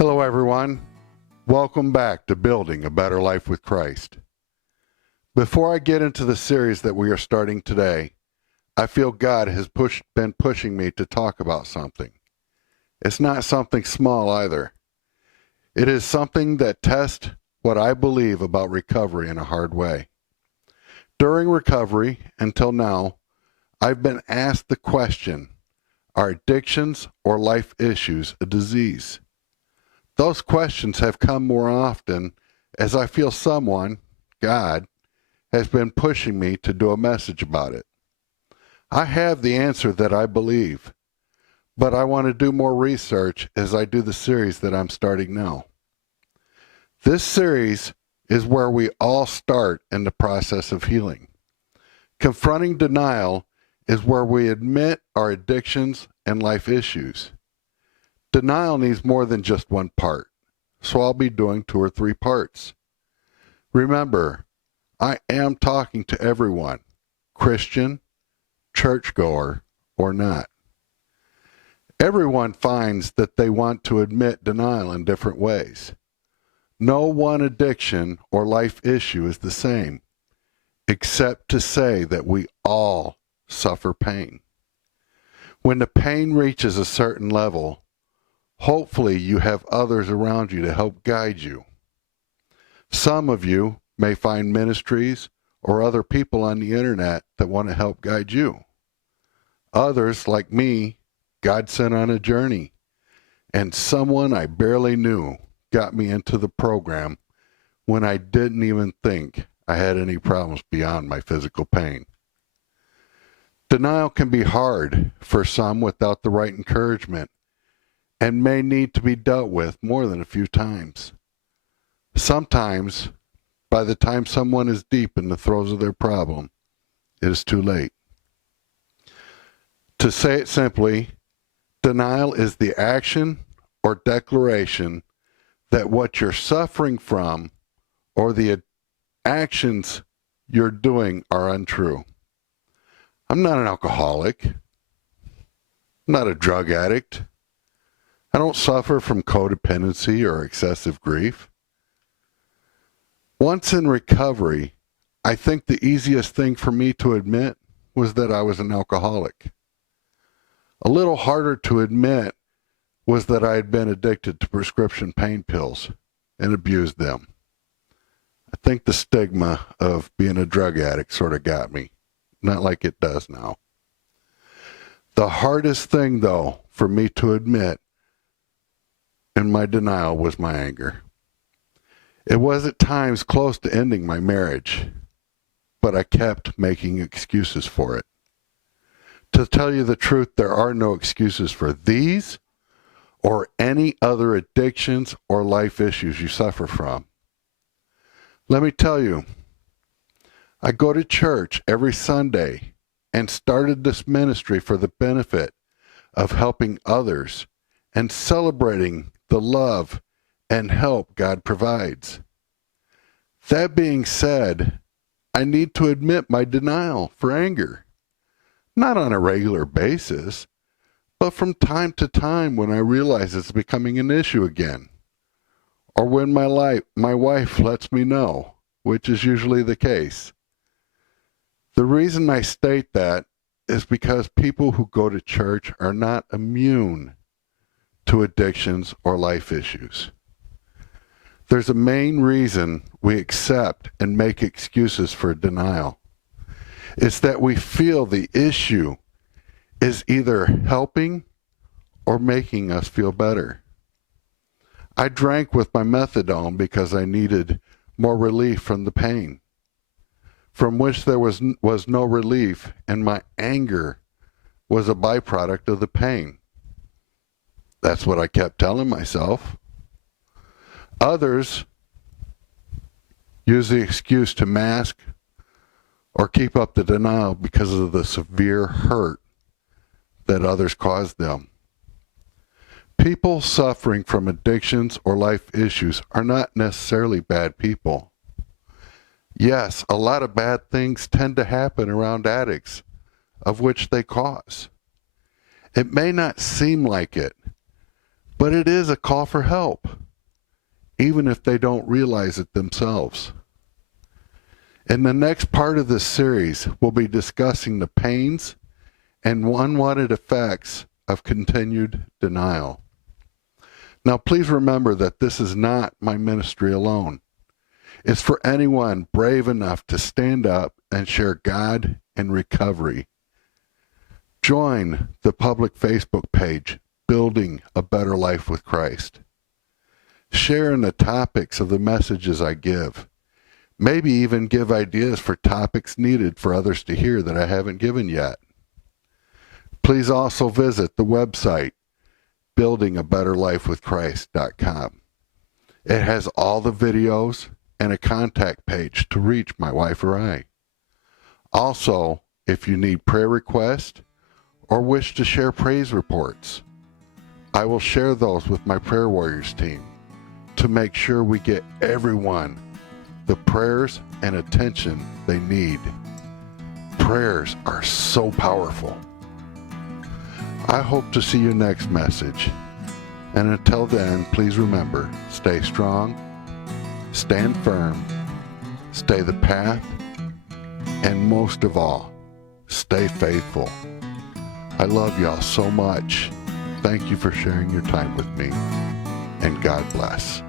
Hello, everyone. Welcome back to Building a Better Life with Christ. Before I get into the series that we are starting today, I feel God has been pushing me to talk about something. It's not something small either. It is something that tests what I believe about recovery in a hard way. During recovery, until now, I've been asked the question, are addictions or life issues a disease? Those questions have come more often as I feel someone, God, has been pushing me to do a message about it. I have the answer that I believe, but I want to do more research as I do the series that I'm starting now. This series is where we all start in the process of healing. Confronting denial is where we admit our addictions and life issues. Denial needs more than just one part, so I'll be doing 2 or 3 parts. Remember, I am talking to everyone, Christian, churchgoer, or not. Everyone finds that they want to admit denial in different ways. No one addiction or life issue is the same, except to say that we all suffer pain. When the pain reaches a certain level, hopefully you have others around you to help guide you. Some of you may find ministries or other people on the internet that want to help guide you. Others, like me, God sent on a journey, and someone I barely knew got me into the program when I didn't even think I had any problems beyond my physical pain. Denial can be hard for some without the right encouragement, and may need to be dealt with more than a few times. Sometimes, by the time someone is deep in the throes of their problem, it is too late. To say it simply, denial is the action or declaration that what you're suffering from or the actions you're doing are untrue. I'm not an alcoholic. I'm not a drug addict. I don't suffer from codependency or excessive grief. Once in recovery, I think the easiest thing for me to admit was that I was an alcoholic. A little harder to admit was that I had been addicted to prescription pain pills and abused them. I think the stigma of being a drug addict sort of got me, not like it does now. The hardest thing, though, for me to admit in my denial was my anger. It was at times close to ending my marriage, but I kept making excuses for it. To tell you the truth, there are no excuses for these or any other addictions or life issues you suffer from. Let me tell you, I go to church every Sunday and started this ministry for the benefit of helping others and celebrating the love and help God provides. That being said, I need to admit my denial for anger. Not on a regular basis, but from time to time when I realize it's becoming an issue again. Or when my wife lets me know, which is usually the case. The reason I state that is because people who go to church are not immune to addictions or life issues. There's a main reason we accept and make excuses for denial. It's that we feel the issue is either helping or making us feel better. I drank with my methadone because I needed more relief from the pain, from which there was no relief, and my anger was a byproduct of the pain. That's what I kept telling myself. Others use the excuse to mask or keep up the denial because of the severe hurt that others caused them. People suffering from addictions or life issues are not necessarily bad people. Yes, a lot of bad things tend to happen around addicts, of which they cause. It may not seem like it, But it is a call for help, even if they don't realize it themselves. In the next part of this series, we'll be discussing the pains and unwanted effects of continued denial. Now, please remember that this is not my ministry alone. It's for anyone brave enough to stand up and share God and recovery. Join the public Facebook page, Building a Better Life with Christ. Share in the topics of the messages I give. Maybe even give ideas for topics needed for others to hear that I haven't given yet. Please also visit the website, buildingabetterlifewithchrist.com. It has all the videos and a contact page to reach my wife or I. Also, if you need prayer requests or wish to share praise reports, I will share those with my Prayer Warriors team to make sure we get everyone the prayers and attention they need. Prayers are so powerful. I hope to see you next message. And until then, please remember, stay strong, stand firm, stay the path, and most of all, stay faithful. I love y'all so much. Thank you for sharing your time with me, and God bless.